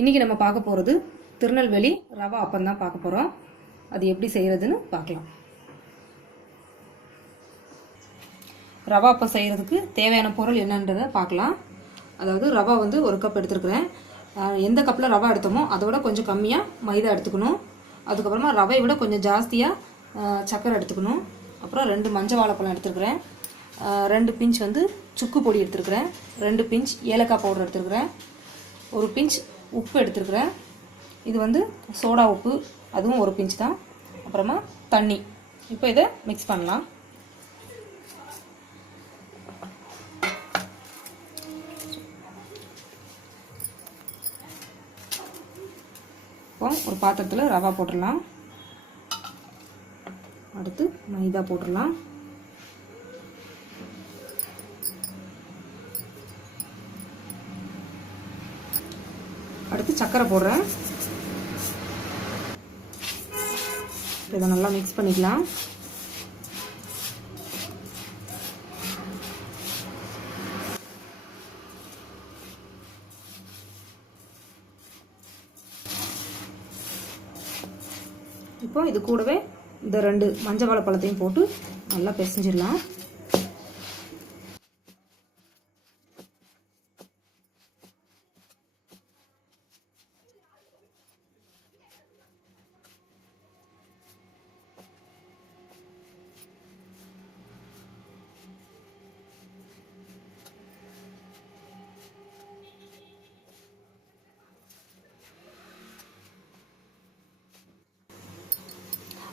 இன்றைக்கி நம்ம பார்க்க போகிறது திருநெல்வேலி ரவா அப்பம் தான் பார்க்க போகிறோம். அது எப்படி செய்கிறதுன்னு பார்க்கலாம். ரவா அப்பம் செய்கிறதுக்கு தேவையான பொருள் என்னன்றதை பார்க்கலாம். அதாவது ரவா வந்து 1 கப் எடுத்துருக்குறேன். எந்த கப்பில் ரவா எடுத்தோமோ அதோட கொஞ்சம் கம்மியாக மைதா எடுத்துக்கணும். அதுக்கப்புறமா ரவையை விட கொஞ்சம் ஜாஸ்தியாக சர்க்கரை எடுத்துக்கணும். அப்புறம் 2 மஞ்சள் வாழைப்பழம் எடுத்துருக்குறேன். 2 பிஞ்ச் வந்து சுக்கு பொடி எடுத்துருக்குறேன். 2 பிஞ்ச் ஏலக்காய் பவுடர் எடுத்துருக்குறேன். 1 பிஞ்ச் உப்பு எடுத்துருக்குறேன். இது வந்து சோடா உப்பு, அதுவும் 1 பிஞ்ச் தான். அப்புறமா தண்ணி. இப்போ இதை மிக்ஸ் பண்ணலாம். இப்போ ஒரு பாத்திரத்தில் ரவா போட்டுடலாம். அடுத்து மைதா போட்டுடலாம். அடுத்து சர்க்கரை போடுறேன். இதை நல்லா மிக்ஸ் பண்ணிக்கலாம். இப்போ இது கூடவே இந்த 2 மஞ்சள் வாழைப்பழத்தையும் போட்டு நல்லா பிசைஞ்சிடலாம்.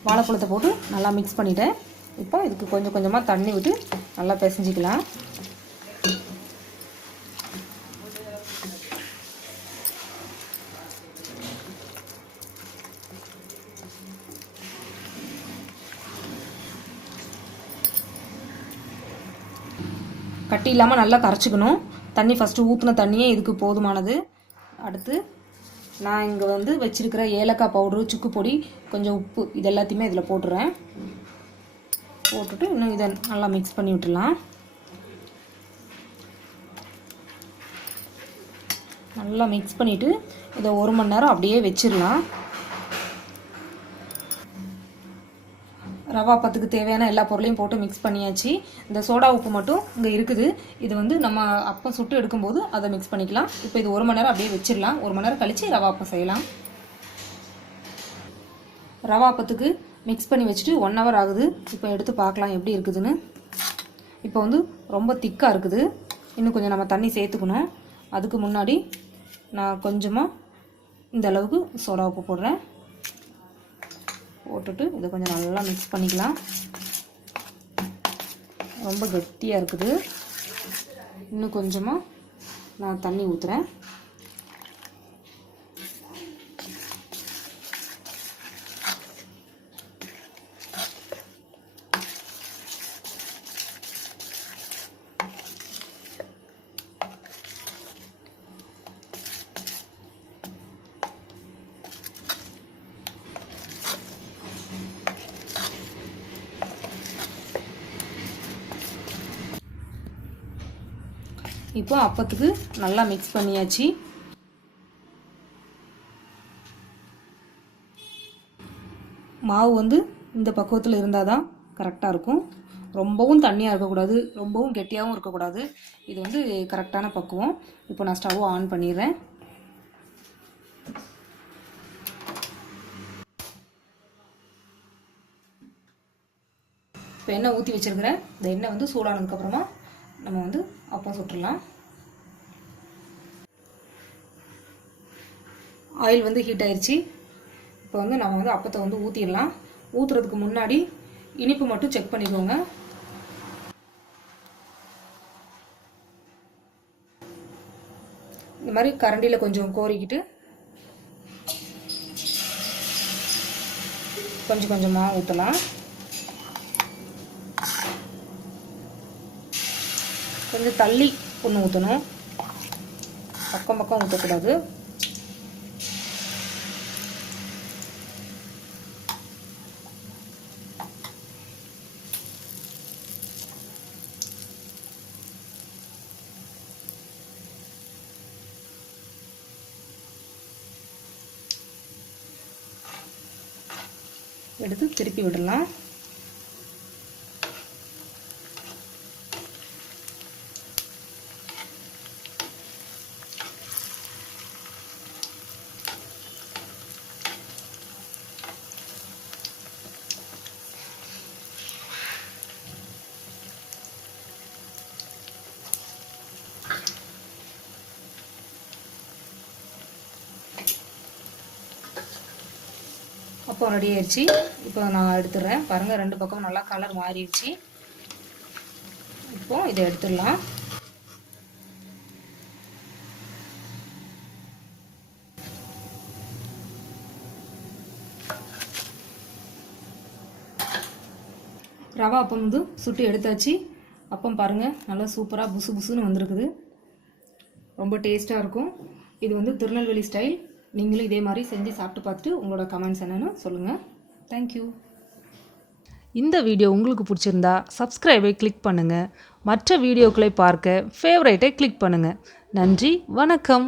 வாழைப்பழத்தை போட்டு நல்லா மிக்ஸ் பண்ணிட்டேன். இப்போ இதுக்கு கொஞ்சம் கொஞ்சமாக தண்ணி விட்டு நல்லா பிசைஞ்சிக்கலாம். கட்டி இல்லாமல் நல்லா கரைச்சிக்கணும். தண்ணி ஃபஸ்ட்டு ஊற்றின தண்ணியே இதுக்கு போதுமானது. அடுத்து நான் இங்கே வந்து வச்சுருக்கிற ஏலக்காய் பவுட்ரு, சுக்கு பொடி, கொஞ்சம் உப்பு, இது எல்லாத்தையுமே இதில் போட்டுறேன். போட்டுட்டு இன்னும் இதை நல்லா மிக்ஸ் பண்ணி விட்டுடலாம். நல்லா மிக்ஸ் பண்ணிவிட்டு இதை 1 மணி நேரம் அப்படியே வச்சிடலாம். ரவா அப்பத்துக்கு தேவையான எல்லா பொருளையும் போட்டு மிக்ஸ் பண்ணியாச்சு. இந்த சோடா உப்பு மட்டும் இங்கே இருக்குது. இது வந்து நம்ம அப்பம் சுட்டு எடுக்கும்போது அதை மிக்ஸ் பண்ணிக்கலாம். இப்போ இது 1 மணி நேரம் அப்படியே வச்சிடலாம். 1 மணி நேரம் கழித்து ரவா அப்பம் செய்யலாம். ரவா அப்பத்துக்கு மிக்ஸ் பண்ணி வச்சுட்டு 1 ஹவர் ஆகுது. இப்போ எடுத்து பார்க்கலாம் எப்படி இருக்குதுன்னு. இப்போ வந்து ரொம்ப திக்காக இருக்குது. இன்னும் கொஞ்சம் நம்ம தண்ணி சேர்த்துக்கணும். அதுக்கு முன்னாடி நான் கொஞ்சமாக இந்த அளவுக்கு சோடா உப்பு போடுறேன். போட்டுட்டு இதை கொஞ்சம் நல்லா மிக்ஸ் பண்ணிக்கலாம். ரொம்ப கெட்டியாக இருக்குது. இன்னும் கொஞ்சமாக நான் தண்ணி ஊற்றுறேன். இப்போ அப்பத்துக்கு நல்லா மிக்ஸ் பண்ணியாச்சு. மாவு வந்து இந்த பக்குவத்தில் இருந்தால் தான் கரெக்டாக இருக்கும். ரொம்பவும் தண்ணியாக இருக்கக்கூடாது, ரொம்பவும் கெட்டியாகவும் இருக்கக்கூடாது. இது வந்து கரெக்டான பக்குவம். இப்போ நான் ஸ்டவ் ஆன் பண்ணிடுறேன். இப்போ எண்ணெய் ஊற்றி வச்சுருக்கிறேன். இந்த எண்ணெய் வந்து சூடானதுக்கப்புறமா நம்ம வந்து அப்பம் சுட்டுடலாம். ஆயில் வந்து ஹீட் ஆயிடுச்சு. இப்போ வந்து நம்ம வந்து அப்பத்தை வந்து ஊற்றிடலாம். ஊற்றுறதுக்கு முன்னாடி இனிப்பு மட்டும் செக் பண்ணிக்கோங்க. இந்த மாதிரி கரண்டியில் கொஞ்சம் கோரிக்கிட்டு கொஞ்சம் கொஞ்சமாக ஊற்றலாம். கொஞ்சம் தள்ளி ஒன்று ஊற்றணும், பக்கம் பக்கம் ஊற்றக்கூடாது. எடுத்து திருப்பி விடலாம். அப்போ ரெடி ஆயிடுச்சு. இப்போ நான் எடுத்துடுறேன். பாருங்கள், 2 பக்கம் நல்லா கலர் மாறிடுச்சு. இப்போ இதை எடுத்துடலாம். ரவா அப்பம் வந்து சுட்டு எடுத்தாச்சு. அப்பம் பாருங்கள், நல்லா சூப்பராக புசு புசுன்னு வந்திருக்குது. ரொம்ப டேஸ்ட்டாக இருக்கும். இது வந்து திருநெல்வேலி ஸ்டைல். நீங்களும் இதே மாதிரி செஞ்சு சாப்பிட்டு பார்த்துட்டு உங்களோட கமெண்ட்ஸ் என்னென்னு சொல்லுங்கள். தேங்க்யூ. இந்த வீடியோ உங்களுக்கு பிடிச்சிருந்தா சப்ஸ்கிரைபை கிளிக் பண்ணுங்கள். மற்ற வீடியோக்களை பார்க்க ஃபேவரைட்டை கிளிக் பண்ணுங்கள். நன்றி, வணக்கம்.